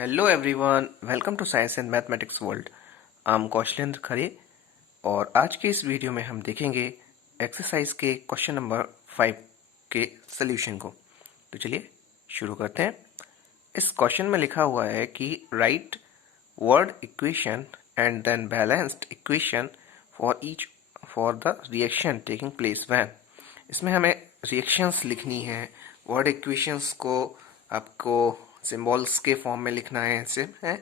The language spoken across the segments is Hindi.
Hello everyone, welcome to science and mathematics world. I am Kaushalendra Khare और आज के इस वीडियो में हम देखेंगे एक्सरसाइज के क्वेश्चन नंबर 5 के सॉल्यूशन को। तो चलिए शुरू करते हैं। इस क्वेश्चन में लिखा हुआ है कि right word equation and then balanced equation for the reaction taking place when. इसमें हमें रिएक्शंस लिखनी है। वर्ड इक्वेशंस को आपको सिंबल्स के फॉर्म में लिखना है ऐसे है।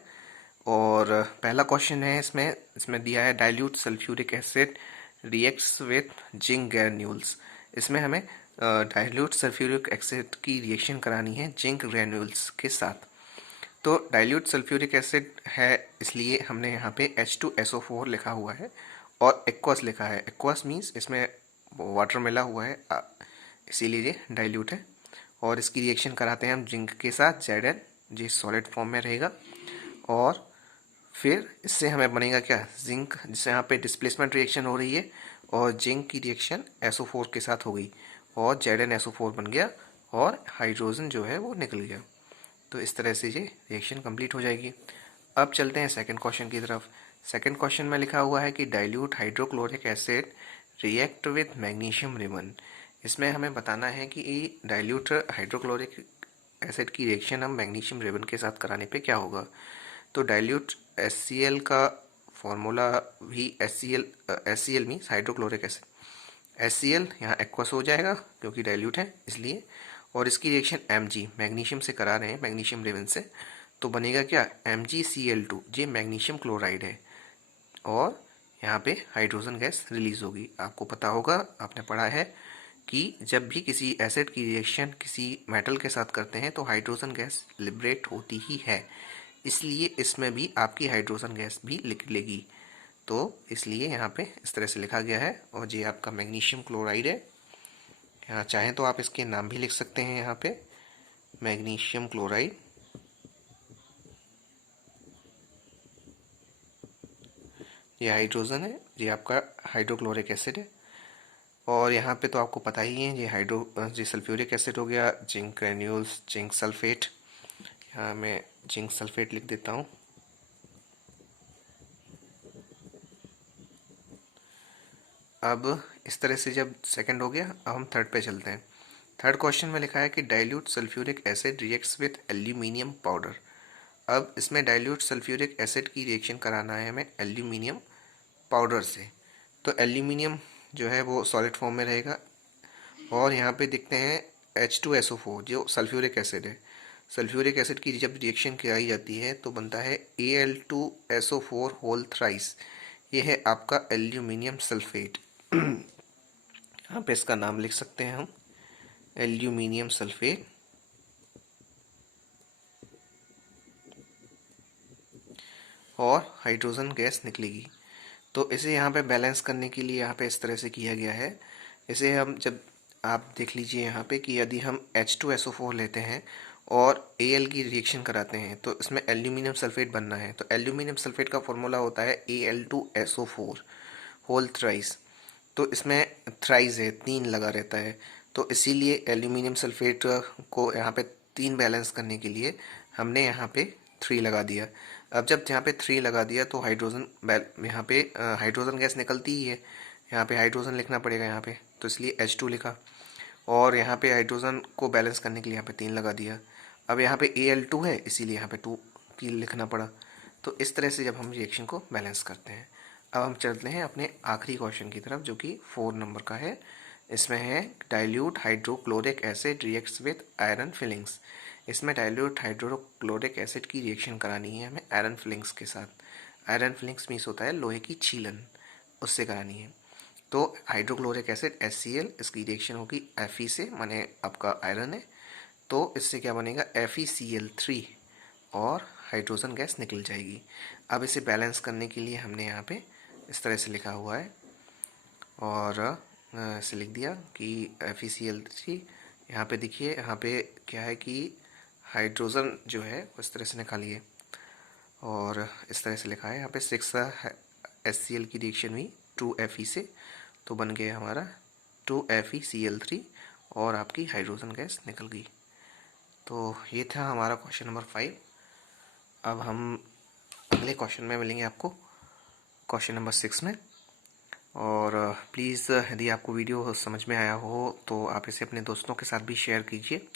और पहला क्वेश्चन है इसमें दिया है dilute sulphuric acid reacts with zinc granules. इसमें हमें डाइल्यूट सल्फ्यूरिक एसिड की रिएक्शन करानी है जिंक ग्रैन्यूल्स के साथ। तो डाइल्यूट सल्फ्यूरिक एसिड है, इसलिए हमने यहाँ पे H2SO4 लिखा हुआ है और एक्वस लिखा है। एक्वस मीन्स इसमें वाटर मिला हुआ है, इसीलिए ये डाइल्यूट है। और इसकी रिएक्शन कराते हैं हम जिंक के साथ, Zn जी सॉलिड फॉर्म में रहेगा। और फिर इससे हमें बनेगा क्या, जिंक, जिससे यहाँ पे डिस्प्लेसमेंट रिएक्शन हो रही है और जिंक की रिएक्शन SO4 के साथ हो गई और ZnSO4 बन गया और हाइड्रोजन जो है वो निकल गया। तो इस तरह से ये रिएक्शन कंप्लीट हो जाएगी। अब चलते हैं सेकंड क्वेश्चन की तरफ। सेकंड क्वेश्चन में लिखा हुआ है कि dilute hydrochloric acid react with magnesium ribbon. इसमें हमें बताना है कि डाइल्यूट हाइड्रोक्लोरिक एसिड की रिएक्शन हम मैग्नीशियम रिबन के साथ कराने पे क्या होगा। तो डाइल्यूट HCl का फॉर्मूला भी HCl means hydrochloric acid. HCl यहाँ एक्वस हो जाएगा क्योंकि डाइल्यूट है इसलिए। और इसकी रिएक्शन Mg, मैग्नीशियम से करा रहे हैं, मैग्नीशियम रिबन से, तो बनेगा क्या, MgCl2। ये मैग्नीशियम क्लोराइड है और यहाँ पे हाइड्रोजन गैस रिलीज होगी। आपको पता होगा, आपने पढ़ा है कि जब भी किसी एसिड की रिएक्शन किसी मेटल के साथ करते हैं तो हाइड्रोजन गैस लिबरेट होती ही है, इसलिए इसमें भी आपकी हाइड्रोजन गैस भी निकलेगी। तो इसलिए यहाँ पे इस तरह से लिखा गया है। और ये आपका मैग्नीशियम क्लोराइड है। यहाँ चाहें तो आप इसके नाम भी लिख सकते हैं, यहाँ पे मैग्नीशियम क्लोराइड। ये हाइड्रोजन है, ये आपका हाइड्रोक्लोरिक एसिड है। और यहाँ पे तो आपको पता ही है, ये सल्फ्यूरिक एसिड हो गया, जिंक ग्रेन्यूल्स, जिंक सल्फेट। यहाँ मैं जिंक सल्फेट लिख देता हूँ। अब इस तरह से जब सेकंड हो गया, अब हम थर्ड पे चलते हैं। थर्ड क्वेश्चन में लिखा है कि dilute sulphuric acid reacts with aluminium powder. अब इसमें डाइल्यूट सल्फ्यूरिक एसिड की रिएक्शन कराना है हमें एल्यूमिनियम पाउडर से। तो एल्यूमिनियम जो है वो सॉलिड फॉर्म में रहेगा और यहाँ पे देखते हैं H2SO4 जो सल्फ्यूरिक एसिड है। सल्फ्यूरिक एसिड की जब रिएक्शन कराई जाती है तो बनता है Al2SO4 होल थ्राइस। ये है आपका एल्यूमिनियम सल्फेट। यहाँ पे इसका नाम लिख सकते हैं हम, एल्यूमिनियम सल्फेट। और हाइड्रोजन गैस निकलेगी। तो इसे यहाँ पे बैलेंस करने के लिए यहाँ पे इस तरह से किया गया है। इसे हम जब आप देख लीजिए यहाँ पे कि यदि हम H2SO4 लेते हैं और Al की रिएक्शन कराते हैं तो इसमें एल्यूमिनियम सल्फेट बनना है। तो एल्यूमिनियम सल्फेट का फॉर्मूला होता है Al2SO4 होल थ्राइस। तो इसमें थ्राइस है, 3 लगा रहता है। तो इसीलिए एल्यूमिनियम सल्फेट को यहाँ पे 3 बैलेंस करने के लिए हमने यहाँ पे 3 लगा दिया। अब जब यहाँ पे 3 लगा दिया तो यहाँ पे हाइड्रोजन गैस निकलती ही है। यहाँ पे हाइड्रोजन लिखना पड़ेगा यहाँ पे, तो इसलिए H2 लिखा। और यहाँ पे हाइड्रोजन को बैलेंस करने के लिए यहाँ पे 3 लगा दिया। अब यहाँ पे Al2 है, इसीलिए यहाँ पे 2 की लिखना पड़ा। तो इस तरह से जब हम रिएक्शन को बैलेंस करते हैं। अब हम चलते हैं अपने आखिरी क्वेश्चन की तरफ जो कि 4 नंबर का है। इसमें है dilute hydrochloric acid reacts with iron filings. इसमें डाइल्यूट हाइड्रोक्लोरिक एसिड की रिएक्शन करानी है हमें आयरन फिलिंग्स के साथ। आयरन फिलिंग्स मीन्स होता है लोहे की छीलन, उससे करानी है। तो हाइड्रोक्लोरिक एसिड HCl, इसकी रिएक्शन होगी Fe से, माने आपका आयरन है। तो इससे क्या बनेगा, FeCl3 और हाइड्रोजन गैस निकल जाएगी। अब इसे बैलेंस करने के लिए हमने यहाँ पे इस तरह से लिखा हुआ है और इसे लिख दिया कि FeCl3। यहाँ पे देखिए, यहाँ पे क्या है कि हाइड्रोजन जो है उस तरह से निकालिए और इस तरह से लिखा है। यहाँ पे 6 HCl की रिएक्शन हुई 2Fe से, तो बन गया हमारा 2FeCl3 और आपकी हाइड्रोजन गैस निकल गई। तो ये था हमारा क्वेश्चन नंबर 5। अब हम अगले क्वेश्चन में मिलेंगे आपको, क्वेश्चन नंबर 6 में। और प्लीज़ यदि आपको वीडियो समझ में आया हो तो आप इसे अपने दोस्तों के साथ भी शेयर कीजिए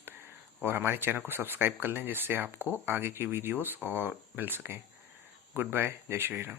और हमारे चैनल को सब्सक्राइब कर लें, जिससे आपको आगे की वीडियोस और मिल सकें। गुड बाय, जय श्री राम।